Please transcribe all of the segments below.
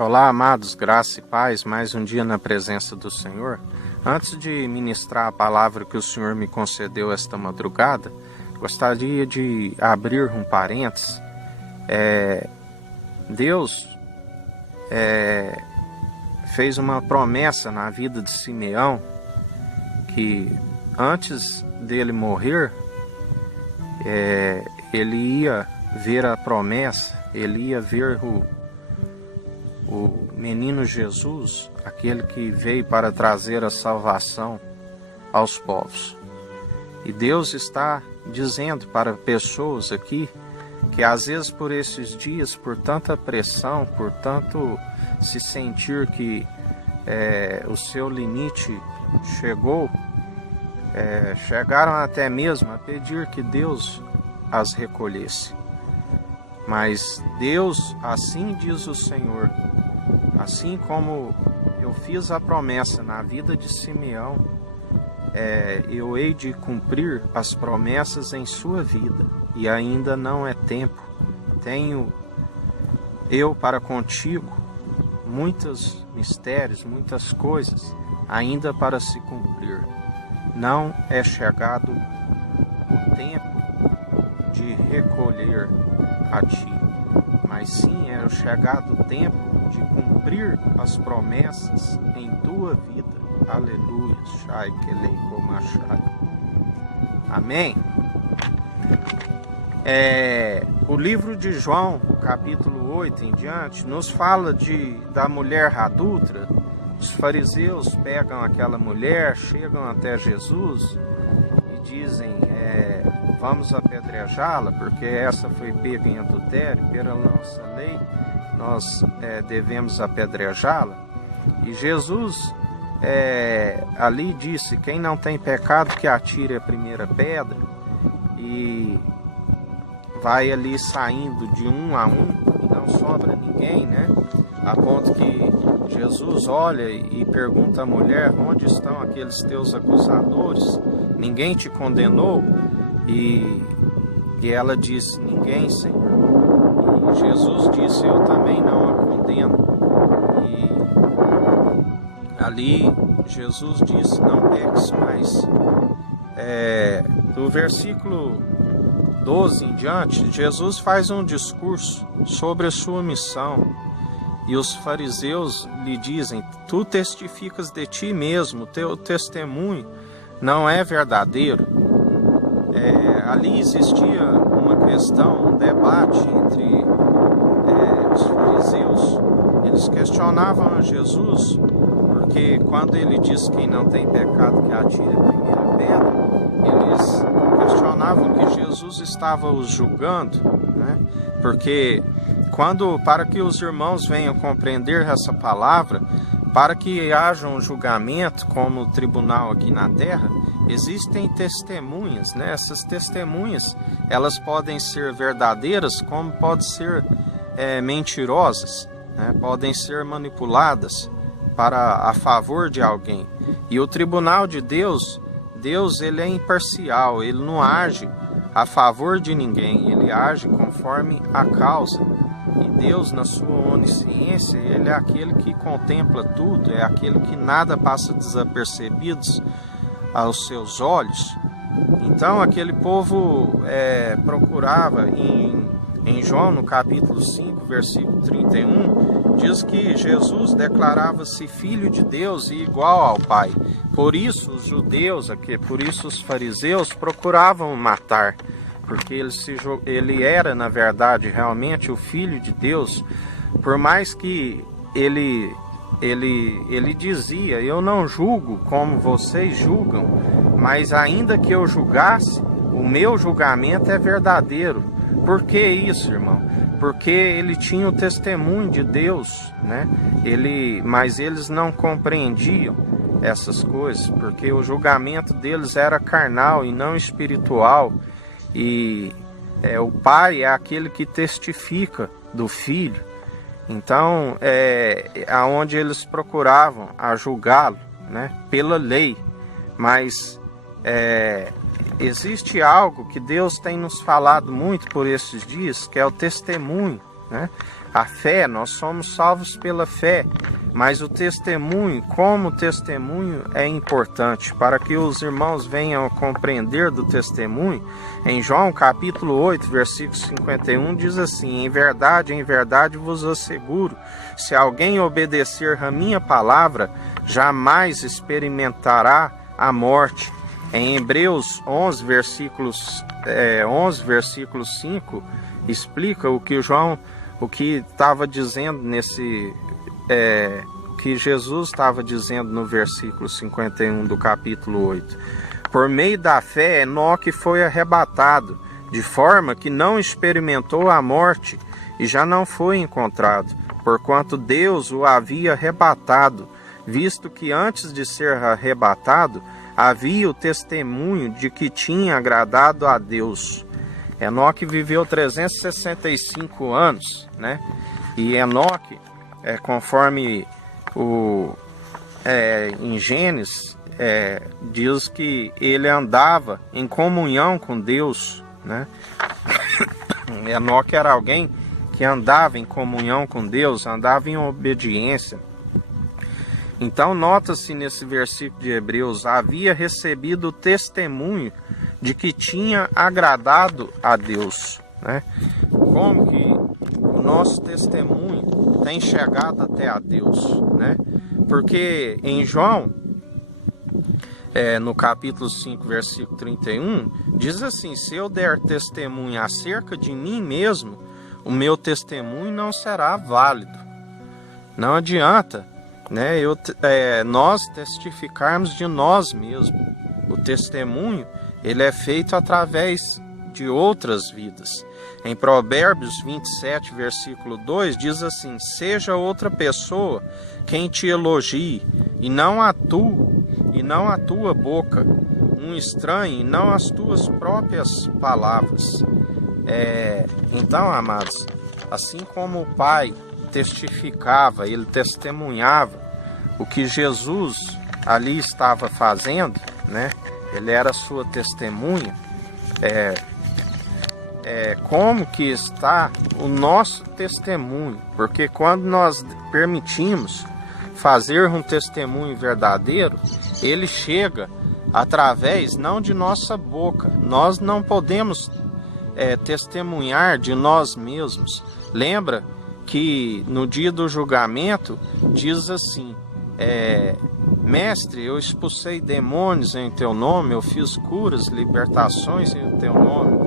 Olá, amados, graça e paz, mais um dia na presença do Senhor. Antes de ministrar a palavra que o Senhor me concedeu esta madrugada, gostaria de abrir um parênteses. Deus fez uma promessa na vida de Simeão, que antes dele morrer, ele ia ver a promessa, ele ia ver o menino Jesus, aquele que veio para trazer a salvação aos povos. E Deus está dizendo para pessoas aqui que às vezes por esses dias, por tanta pressão, por tanto se sentir que o seu limite chegou, chegaram até mesmo a pedir que Deus as recolhesse. Mas Deus, assim diz o Senhor, assim como eu fiz a promessa na vida de Simeão, eu hei de cumprir as promessas em sua vida, e ainda não é tempo. Tenho eu para contigo muitos mistérios, muitas coisas ainda para se cumprir. Não é chegado o tempo de recolher a ti, mas sim é chegado o tempo de cumprir as promessas em tua vida. Aleluia. Shai kelei komashai. Amém. O livro de João, capítulo 8 em diante, nos fala da mulher adúltera. Os fariseus pegam aquela mulher, chegam até Jesus e dizem: vamos apedrejá-la, porque essa foi pega em adultério, pela nossa lei nós devemos apedrejá-la. E Jesus ali disse: quem não tem pecado que atire a primeira pedra. E vai ali saindo de um a um, e não sobra ninguém, né? A ponto que Jesus olha e pergunta à mulher: onde estão aqueles teus acusadores? Ninguém te condenou? E ela disse: ninguém, Senhor. E Jesus disse: eu também não a condeno. E ali Jesus disse: não peques mais. Do versículo 12 em diante, Jesus faz um discurso sobre a sua missão. E os fariseus lhe dizem: tu testificas de ti mesmo, teu testemunho não é verdadeiro. Ali existia uma questão, um debate entre os fariseus. Eles questionavam a Jesus, porque quando ele diz: quem não tem pecado que atire a primeira pedra, eles questionavam que Jesus estava os julgando, né? Porque para que os irmãos venham compreender essa palavra, para que haja um julgamento como o tribunal aqui na terra, existem testemunhas, né? Essas testemunhas, elas podem ser verdadeiras, como podem ser mentirosas, né? Podem ser manipuladas a favor de alguém. E o tribunal de Deus, ele é imparcial, ele não age a favor de ninguém, ele age conforme a causa. E Deus, na sua onisciência, ele é aquele que contempla tudo, é aquele que nada passa desapercebido aos seus olhos. Então aquele povo procurava em João, no capítulo 5, versículo 31, diz que Jesus declarava-se filho de Deus e igual ao Pai. Por isso os judeus, por isso os fariseus procuravam matar, porque ele era, na verdade, realmente o Filho de Deus. Por mais que ele dizia: eu não julgo como vocês julgam, mas ainda que eu julgasse, o meu julgamento é verdadeiro. Por que isso, irmão? Porque ele tinha o testemunho de Deus, né? Mas eles não compreendiam essas coisas, porque o julgamento deles era carnal e não espiritual. E o Pai é aquele que testifica do Filho. Então, aonde eles procuravam a julgá-lo, né, pela lei. Mas existe algo que Deus tem nos falado muito por esses dias, que é o testemunho né? A fé, nós somos salvos pela fé, mas o testemunho, como testemunho, é importante para que os irmãos venham a compreender do testemunho. Em João capítulo 8, versículo 51, diz assim: em verdade vos asseguro, se alguém obedecer a minha palavra, jamais experimentará a morte. Em Hebreus 11, versículo 5, explica o que estava dizendo que Jesus estava dizendo no versículo 51 do capítulo 8. Por meio da fé, Enoque foi arrebatado, de forma que não experimentou a morte e já não foi encontrado, porquanto Deus o havia arrebatado, visto que antes de ser arrebatado, havia o testemunho de que tinha agradado a Deus. Enoque viveu 365 anos, né? E Enoque, conforme em Gênesis, diz que ele andava em comunhão com Deus, né? Enoque era alguém que andava em comunhão com Deus, andava em obediência. Então, nota-se nesse versículo de Hebreus: havia recebido o testemunho de que tinha agradado a Deus, né? Como que o nosso testemunho tem chegado até a Deus, né? Porque em João, no capítulo 5, versículo 31, diz assim: se eu der testemunho acerca de mim mesmo, o meu testemunho não será válido. Não adianta, né, nós testificarmos de nós mesmos. O testemunho, ele é feito através de outras vidas. Em Provérbios 27, versículo 2, diz assim: seja outra pessoa quem te elogie, e não a tua boca, um estranho, e não as tuas próprias palavras. Então, amados, assim como o Pai testificava, ele testemunhava o que Jesus ali estava fazendo, né? Ele era sua testemunha. Como que está o nosso testemunho? Porque quando nós permitimos fazer um testemunho verdadeiro, ele chega através não de nossa boca. Nós não podemos testemunhar de nós mesmos. Lembra que no dia do julgamento diz assim: mestre, eu expulsei demônios em teu nome, eu fiz curas, libertações em teu nome.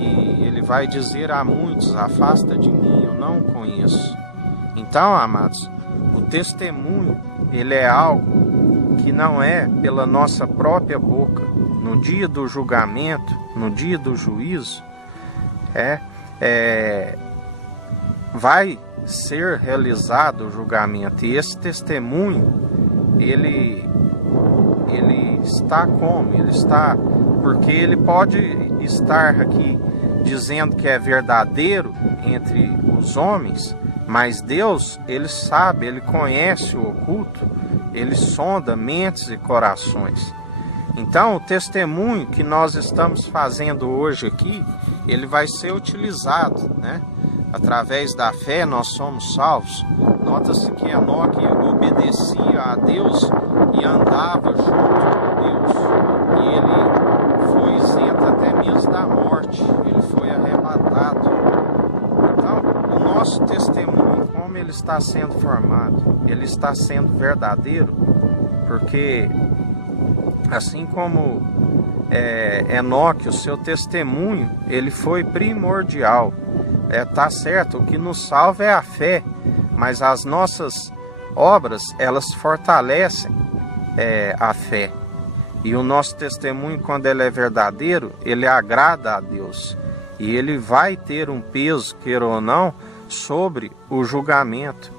E ele vai dizer a muitos: afasta de mim, eu não o conheço. Então, amados, o testemunho, ele é algo que não é pela nossa própria boca. No dia do julgamento, no dia do juízo, vai ser realizado o julgamento. E esse testemunho, ele está como? Ele está, porque ele pode estar aqui dizendo que é verdadeiro entre os homens, mas Deus, ele sabe, ele conhece o oculto, ele sonda mentes e corações. Então, o testemunho que nós estamos fazendo hoje aqui, ele vai ser utilizado, né? Através da fé nós somos salvos. Nota-se que Enoque obedecia a Deus e andava junto com Deus. E ele foi isento até mesmo da morte. Ele foi arrebatado. Então, o nosso testemunho, como ele está sendo formado? Ele está sendo verdadeiro, porque assim como Enoque, o seu testemunho, ele foi primordial. Tá certo, o que nos salva é a fé, mas as nossas obras, elas fortalecem a fé. E o nosso testemunho, quando ele é verdadeiro, ele agrada a Deus. E ele vai ter um peso, queira ou não, sobre o julgamento.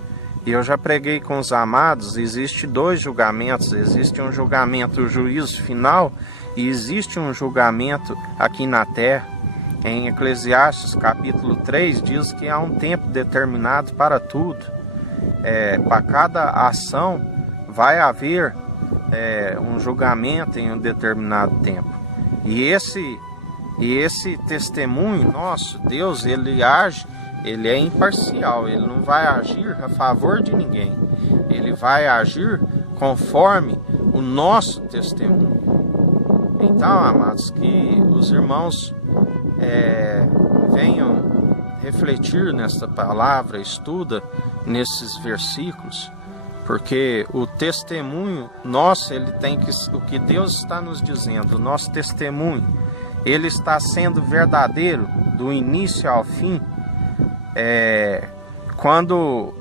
E eu já preguei com os amados, existe 2 julgamentos. Existe um julgamento, o juízo final, e existe um julgamento aqui na terra. Em Eclesiastes capítulo 3 diz que há um tempo determinado para tudo. Para cada ação vai haver um julgamento em um determinado tempo. E esse testemunho nosso, Deus, ele age ele é imparcial, ele não vai agir a favor de ninguém, ele vai agir conforme o nosso testemunho. Então, amados, que os irmãos venham refletir nesta palavra, estuda nesses versículos, porque o testemunho nosso, ele tem que, o que Deus está nos dizendo, o nosso testemunho, ele está sendo verdadeiro do início ao fim. Quando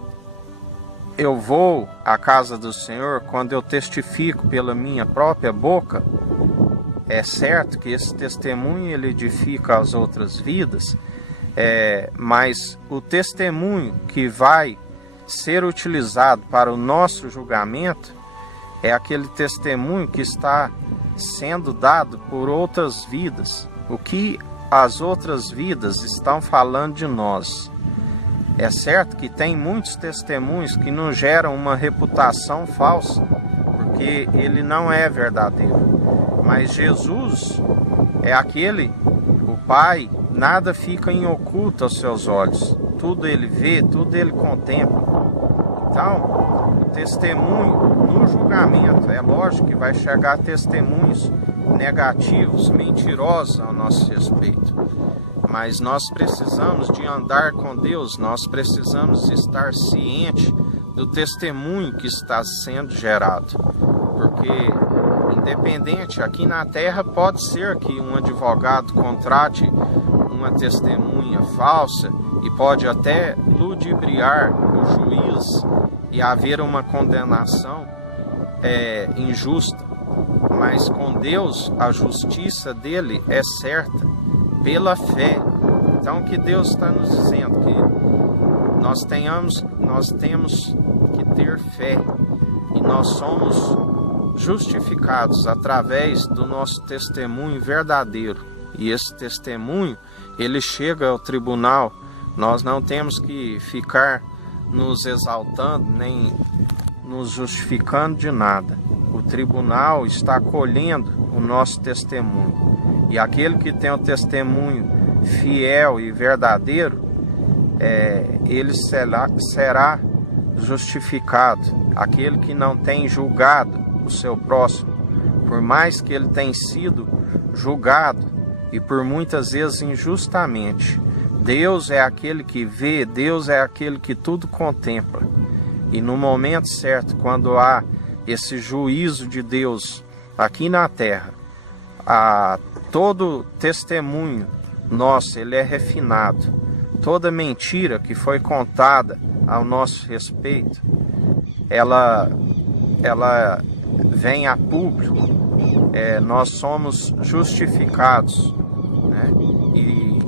eu vou à casa do Senhor, quando eu testifico pela minha própria boca, é certo que esse testemunho ele edifica as outras vidas, mas o testemunho que vai ser utilizado para o nosso julgamento é aquele testemunho que está sendo dado por outras vidas, o que as outras vidas estão falando de nós. É certo que tem muitos testemunhos que nos geram uma reputação falsa, porque ele não é verdadeiro. Mas Jesus é aquele, o Pai, nada fica em oculto aos seus olhos. Tudo ele vê, tudo ele contempla. Então, o testemunho no julgamento, é lógico que vai chegar testemunhos negativos, mentirosos ao nosso respeito. Mas nós precisamos de andar com Deus, nós precisamos estar cientes do testemunho que está sendo gerado. Porque, independente, aqui na terra pode ser que um advogado contrate uma testemunha falsa e pode até ludibriar o juiz e haver uma condenação injusta. Mas com Deus, a justiça dele é certa, pela fé. Então, o que Deus está nos dizendo? Que nós temos que ter fé, e nós somos justificados através do nosso testemunho verdadeiro. E esse testemunho, ele chega ao tribunal. Nós não temos que ficar nos exaltando, nem nos justificando de nada. O tribunal está colhendo o nosso testemunho. E aquele que tem o testemunho fiel e verdadeiro, ele será justificado. Aquele que não tem julgado o seu próximo, por mais que ele tenha sido julgado, e por muitas vezes injustamente, Deus é aquele que vê, Deus é aquele que tudo contempla. E no momento certo, quando há esse juízo de Deus aqui na terra, todo testemunho nosso, ele é refinado. Toda mentira que foi contada ao nosso respeito, ela vem a público. Nós somos justificados, né? E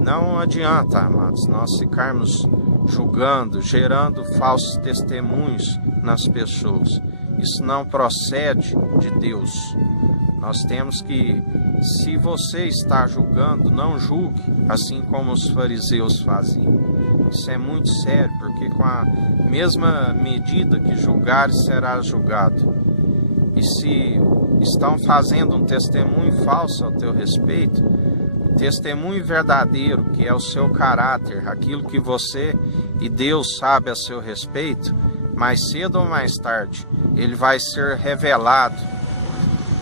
não adianta, amados, nós ficarmos julgando, gerando falsos testemunhos nas pessoas. Isso não procede de Deus. Nós temos que, se você está julgando, não julgue assim como os fariseus faziam. Isso é muito sério, porque com a mesma medida que julgares, será julgado. E se estão fazendo um testemunho falso ao teu respeito, o testemunho verdadeiro, que é o seu caráter, aquilo que você e Deus sabe a seu respeito, mais cedo ou mais tarde, ele vai ser revelado.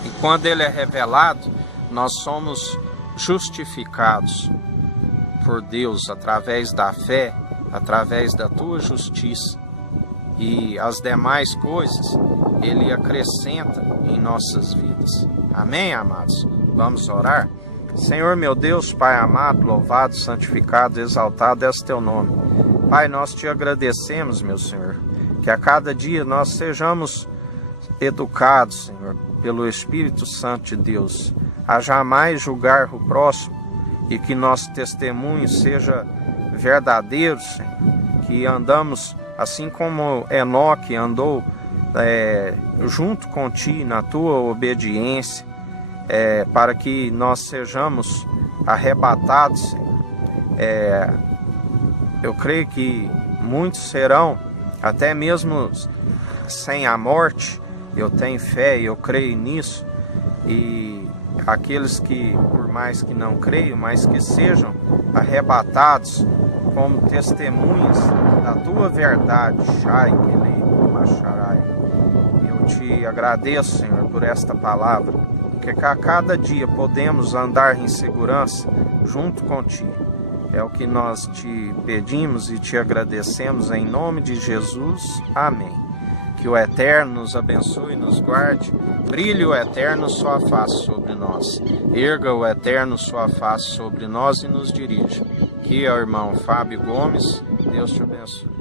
E quando ele é revelado, nós somos justificados por Deus através da fé, através da tua justiça. E as demais coisas, ele acrescenta em nossas vidas. Amém, amados? Vamos orar? Senhor meu Deus, Pai amado, louvado, santificado, exaltado é o teu nome. Pai, nós te agradecemos, meu Senhor, que a cada dia nós sejamos educados, Senhor, pelo Espírito Santo de Deus, a jamais julgar o próximo, e que nosso testemunho seja verdadeiro, Senhor, que andamos assim como Enoque andou junto contigo na tua obediência, para que nós sejamos arrebatados, Senhor. Eu creio que muitos serão, até mesmo sem a morte. Eu tenho fé e eu creio nisso. E aqueles que, por mais que não creiam, mas que sejam arrebatados como testemunhas da tua verdade, Shai, Elei, Macharai. Eu te agradeço, Senhor, por esta palavra, porque a cada dia podemos andar em segurança junto contigo. É o que nós te pedimos e te agradecemos em nome de Jesus. Amém. Que o Eterno nos abençoe e nos guarde. Brilhe o Eterno sua face sobre nós. Erga o Eterno sua face sobre nós e nos dirija. Aqui é o irmão Fábio Gomes. Deus te abençoe.